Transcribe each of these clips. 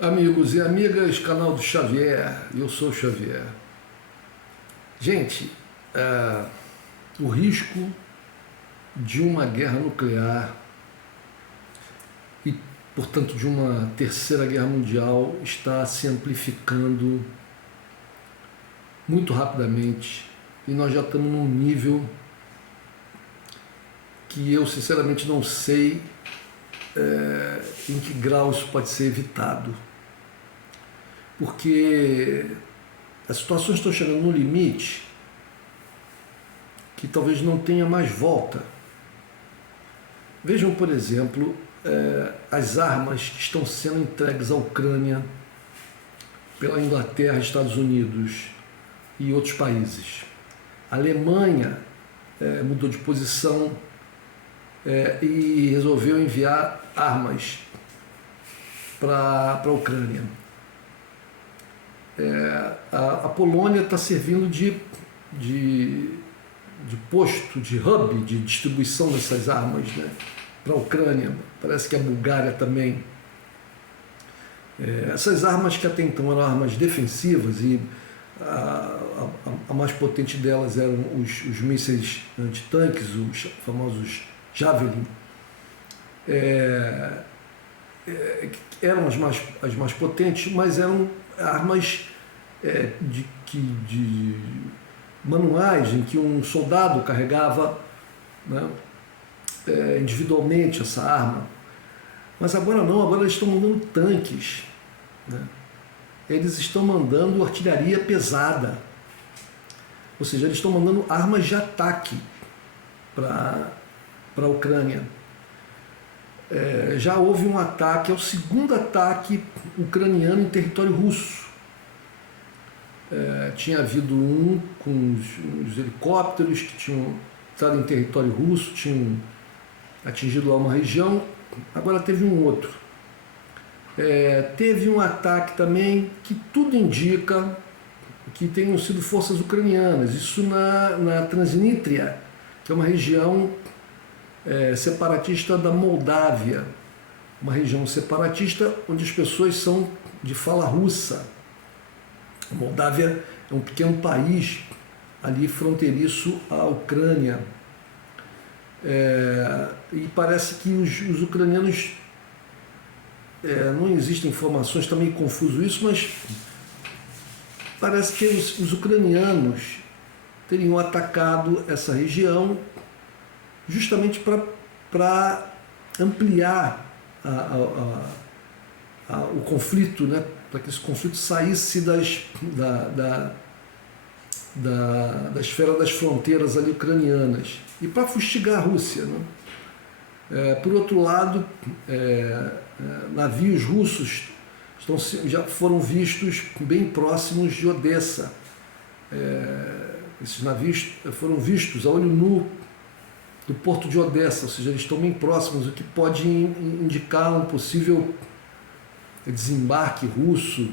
Amigos e amigas, canal do Xavier, eu sou o Xavier. Gente, o risco de uma guerra nuclear e, portanto, de uma terceira guerra mundial está se amplificando muito rapidamente e nós já estamos num nível que eu sinceramente não sei em que grau isso pode ser evitado. Porque as situações estão chegando no limite que talvez não tenha mais volta. Vejam, por exemplo, as armas que estão sendo entregues à Ucrânia pela Inglaterra, Estados Unidos e outros países. A Alemanha mudou de posição e resolveu enviar armas para a Ucrânia. A Polônia está servindo de posto, de hub de distribuição dessas armas, né, para a Ucrânia. Parece que a Bulgária também. Essas armas que até então eram armas defensivas e a mais potente delas eram os mísseis antitanques, os famosos Javelin, eram as mais potentes, mas eram armas de manuais em que um soldado carregava, né, individualmente essa arma. Mas agora não, agora eles estão mandando tanques, né? Eles estão mandando artilharia pesada, ou seja, eles estão mandando armas de ataque para a Ucrânia. Já houve um ataque, é o segundo ataque ucraniano em território russo. Tinha havido um com os helicópteros que tinham entrado em território russo, tinham atingido lá uma região, agora teve um outro. Teve um ataque também que tudo indica que tenham sido forças ucranianas, isso na Transnistria, que é uma região separatista da Moldávia, uma região separatista onde as pessoas são de fala russa. A Moldávia é um pequeno país ali fronteiriço à Ucrânia. E parece que os ucranianos, não existem informações, está meio confuso isso, mas parece que os ucranianos teriam atacado essa região justamente para ampliar o conflito, né? Para que esse conflito saísse da esfera das fronteiras ali ucranianas e para fustigar a Rússia, né? Por outro lado, navios russos já foram vistos bem próximos de Odessa. Esses navios foram vistos a olho nu do porto de Odessa, ou seja, eles estão bem próximos, o que pode indicar um possível desembarque russo.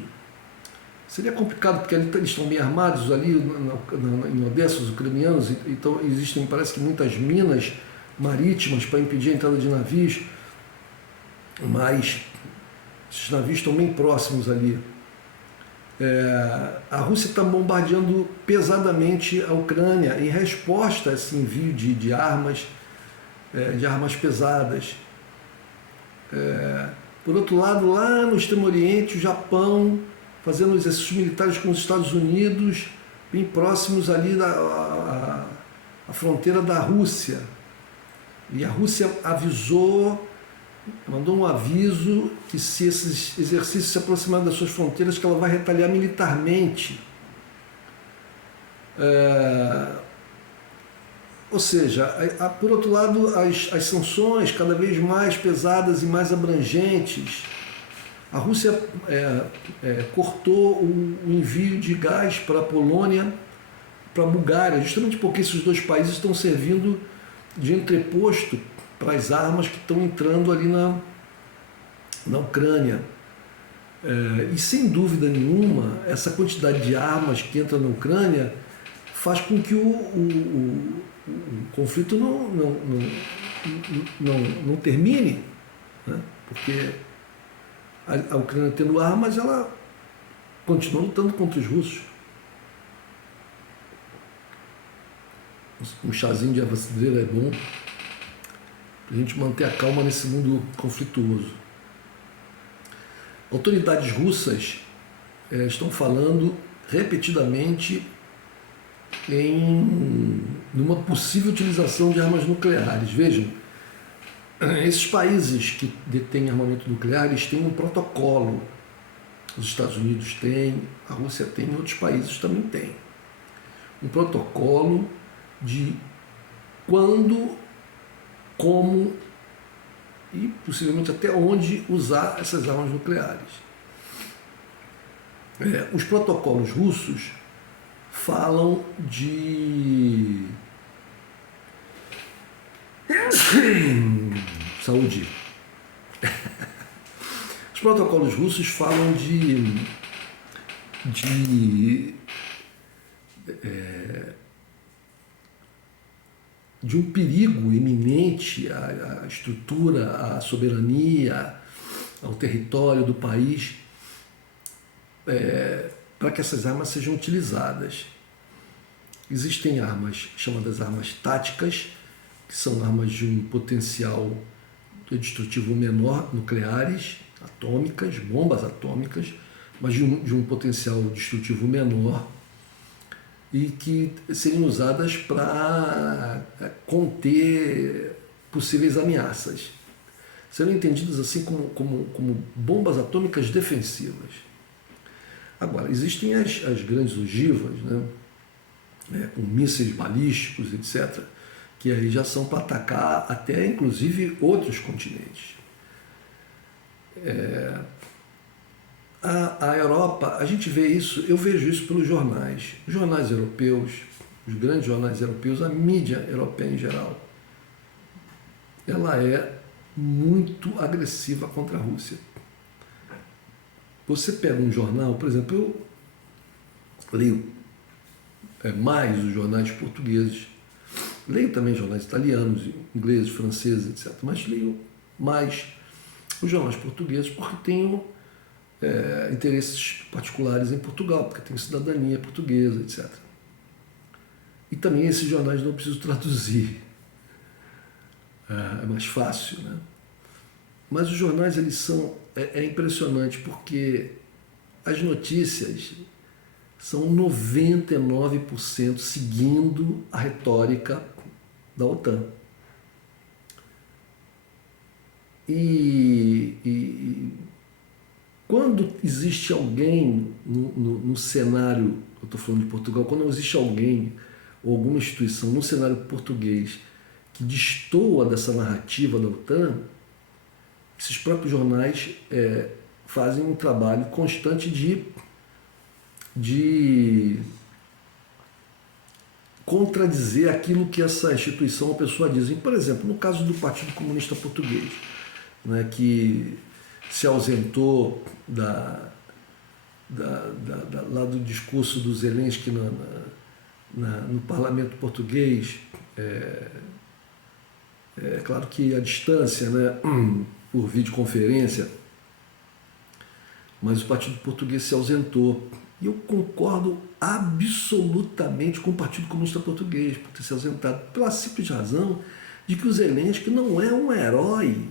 Seria complicado, porque ali eles estão bem armados ali em Odessa, os ucranianos, então existem, parece que, muitas minas marítimas para impedir a entrada de navios, mas esses navios estão bem próximos ali. A Rússia está bombardeando pesadamente a Ucrânia em resposta a esse envio de armas pesadas. Por outro lado, lá no Extremo Oriente, o Japão fazendo exercícios militares com os Estados Unidos, bem próximos ali à fronteira da Rússia. E a Rússia mandou um aviso que, se esses exercícios se aproximarem das suas fronteiras, que ela vai retaliar militarmente. Ou seja, por outro lado, as sanções cada vez mais pesadas e mais abrangentes. A Rússia cortou o envio de gás para a Polônia, para a Bulgária, justamente porque esses dois países estão servindo de entreposto para as armas que estão entrando ali na Ucrânia. E sem dúvida nenhuma, essa quantidade de armas que entra na Ucrânia faz com que o conflito não termine, né? Porque a Ucrânia tendo armas, ela continua lutando contra os russos. Um chazinho de erva cidreira é bom para a gente manter a calma nesse mundo conflituoso. Autoridades russas estão falando repetidamente numa possível utilização de armas nucleares. Vejam, esses países que detêm armamento nuclear, eles têm um protocolo. Os Estados Unidos têm, a Rússia tem, outros países também têm. Um protocolo de quando, como e possivelmente até onde usar essas armas nucleares. Os protocolos russos falam de saúde. Os protocolos russos falam de um perigo iminente à estrutura, à soberania, ao território do país, para que essas armas sejam utilizadas. Existem armas chamadas armas táticas, que são armas de um potencial destrutivo menor, nucleares, atômicas, bombas atômicas, mas de um potencial destrutivo menor, e que seriam usadas para conter possíveis ameaças. Serão entendidas assim como bombas atômicas defensivas. Agora, existem as grandes ogivas, com mísseis balísticos, etc., que aí já são para atacar até, inclusive, outros continentes. A Europa, a gente vê isso, eu vejo isso pelos jornais. Os jornais europeus, os grandes jornais europeus, a mídia europeia em geral, ela é muito agressiva contra a Rússia. Você pega um jornal, por exemplo, eu leio mais os jornais portugueses, leio também jornais italianos, ingleses, franceses, etc., mas leio mais os jornais portugueses porque tenho interesses particulares em Portugal, porque tenho cidadania portuguesa, etc. E também esses jornais não preciso traduzir, é mais fácil, né? Mas os jornais, eles são, é impressionante, porque as notícias são 99% seguindo a retórica da OTAN. E quando existe alguém no cenário, eu estou falando de Portugal, quando existe alguém ou alguma instituição no cenário português que destoa dessa narrativa da OTAN, esses próprios jornais fazem um trabalho constante de contradizer aquilo que essa instituição ou pessoa dizem. Por exemplo, no caso do Partido Comunista Português, né, que se ausentou lá do discurso do Zelensky no parlamento português, claro que à distância, né, por videoconferência, mas o Partido Português se ausentou. E eu concordo absolutamente com o Partido Comunista Português por ter se ausentado, pela simples razão de que o Zelensky não é um herói,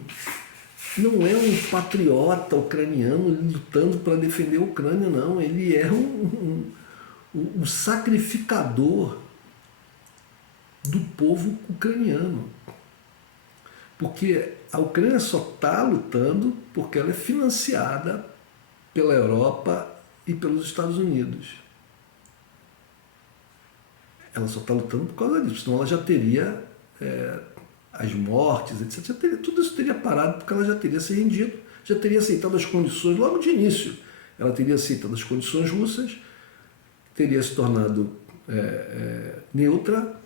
não é um patriota ucraniano lutando para defender a Ucrânia, não. Ele é um sacrificador do povo ucraniano. Porque a Ucrânia só está lutando porque ela é financiada pela Europa e pelos Estados Unidos. Ela só está lutando por causa disso, senão ela já teria as mortes, etc. Tudo isso teria parado porque ela já teria se rendido, já teria aceitado as condições logo de início. Ela teria aceitado as condições russas, teria se tornado neutra,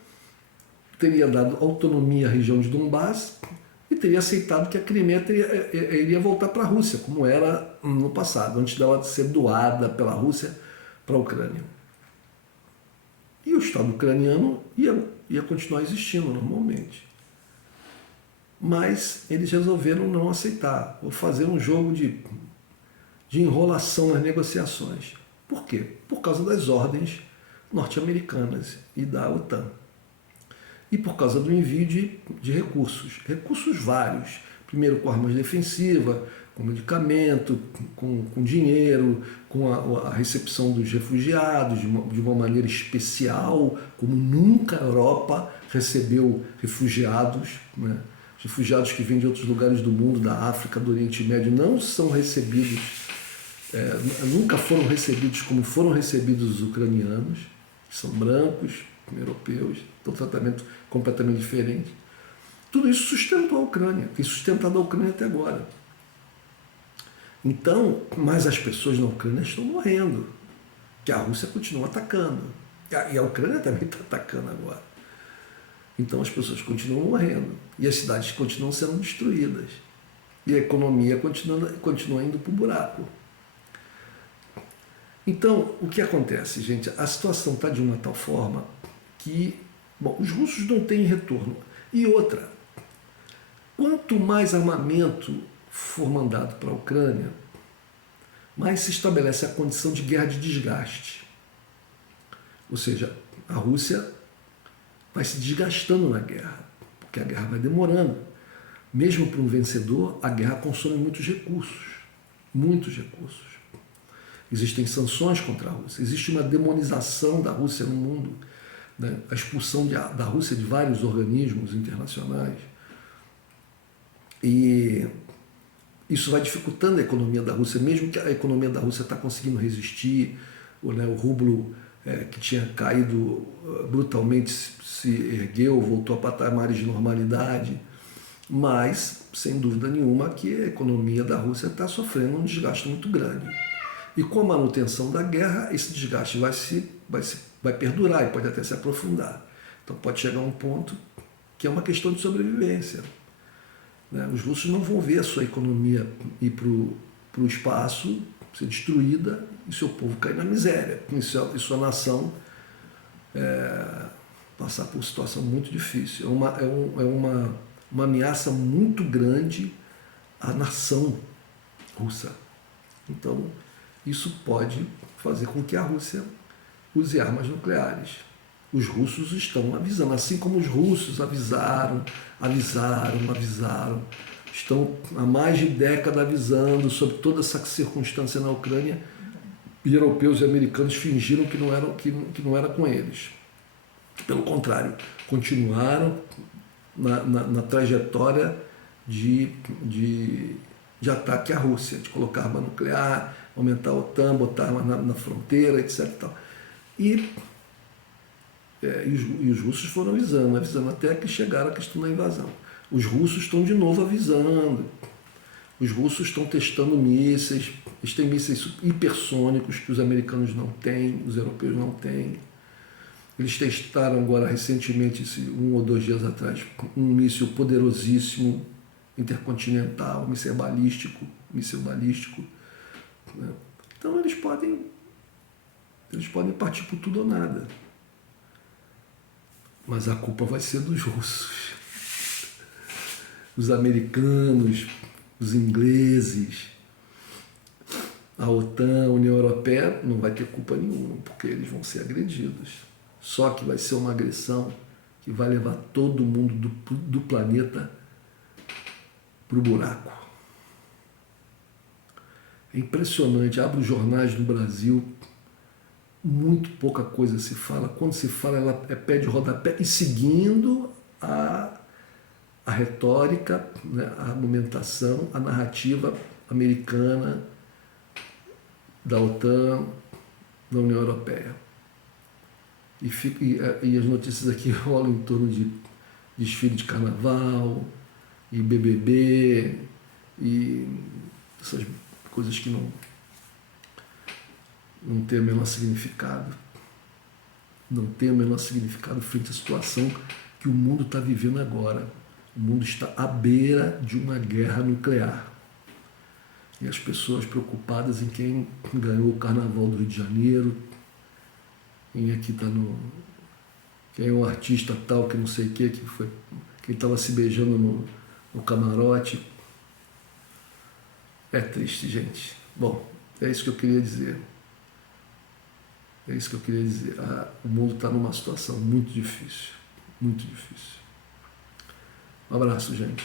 teria dado autonomia à região de Donbass e teria aceitado que a Crimeia iria voltar para a Rússia, como era no passado, antes dela ser doada pela Rússia para a Ucrânia. E o Estado ucraniano ia continuar existindo normalmente. Mas eles resolveram não aceitar, ou fazer um jogo de de enrolação nas negociações. Por quê? Por causa das ordens norte-americanas e da OTAN. E por causa do envio de recursos. Recursos vários. Primeiro com armas defensivas, com medicamento, com dinheiro, com a recepção dos refugiados de uma maneira especial, como nunca a Europa recebeu refugiados, né? Refugiados que vêm de outros lugares do mundo, da África, do Oriente Médio, não são recebidos, nunca foram recebidos como foram recebidos os ucranianos, que são brancos, europeus, tem um tratamento completamente diferente. Tudo isso sustentou a Ucrânia, tem sustentado a Ucrânia até agora. Então, mas as pessoas na Ucrânia estão morrendo, que a Rússia continua atacando. E a Ucrânia também está atacando agora. Então as pessoas continuam morrendo. E as cidades continuam sendo destruídas. E a economia continua indo para o buraco. Então, o que acontece, gente? A situação está de uma tal forma que, bom, os russos não têm retorno. E outra, quanto mais armamento for mandado para a Ucrânia, mais se estabelece a condição de guerra de desgaste. Ou seja, a Rússia vai se desgastando na guerra, porque a guerra vai demorando. Mesmo para um vencedor, a guerra consome muitos recursos. Muitos recursos. Existem sanções contra a Rússia, existe uma demonização da Rússia no mundo, né? A expulsão da Rússia de vários organismos internacionais. E isso vai dificultando a economia da Rússia, mesmo que a economia da Rússia está conseguindo resistir, o rublo que tinha caído brutalmente se ergueu, voltou a patamares de normalidade, mas, sem dúvida nenhuma, que a economia da Rússia está sofrendo um desgaste muito grande. E com a manutenção da guerra, esse desgaste vai perdurar e pode até se aprofundar. Então pode chegar a um ponto que é uma questão de sobrevivência. Os russos não vão ver a sua economia ir para o espaço, ser destruída e seu povo cair na miséria. E sua nação passar por uma situação muito difícil. É uma ameaça muito grande à nação russa. Então, isso pode fazer com que a Rússia use armas nucleares. Os russos estão avisando, assim como os russos avisaram, estão há mais de década avisando sobre toda essa circunstância na Ucrânia, e europeus e americanos fingiram que não era com eles. Pelo contrário, continuaram na trajetória de ataque à Rússia, de colocar arma nuclear, aumentar a OTAN, botar arma na fronteira, etc. E os russos foram avisando até que chegaram a questão da invasão. Os russos estão de novo avisando. Os russos estão testando mísseis. Eles têm mísseis hipersônicos que os americanos não têm, os europeus não têm. Eles testaram agora recentemente, 1 ou 2 dias atrás, um míssil poderosíssimo, intercontinental, míssil balístico. Né? Então eles podem partir por tudo ou nada. Mas a culpa vai ser dos russos. Os americanos, os ingleses, a OTAN, a União Europeia não vai ter culpa nenhuma, porque eles vão ser agredidos. Só que vai ser uma agressão que vai levar todo mundo do planeta para o buraco. É impressionante, abre os jornais no Brasil, muito pouca coisa se fala. Quando se fala, ela é pé de rodapé e seguindo a retórica, né, a argumentação, a narrativa americana, da OTAN, da União Europeia. E as notícias aqui rolam em torno de desfile de carnaval, e BBB, e essas coisas que não tem o menor significado. Não tem o menor significado frente à situação que o mundo está vivendo agora. O mundo está à beira de uma guerra nuclear. E as pessoas preocupadas em quem ganhou o Carnaval do Rio de Janeiro, quem aqui está quem é um artista tal, que não sei o que foi, quem estava se beijando no camarote. É triste, gente. Bom, É isso que eu queria dizer. É isso que eu queria dizer. O mundo está numa situação muito difícil. Muito difícil. Um abraço, gente.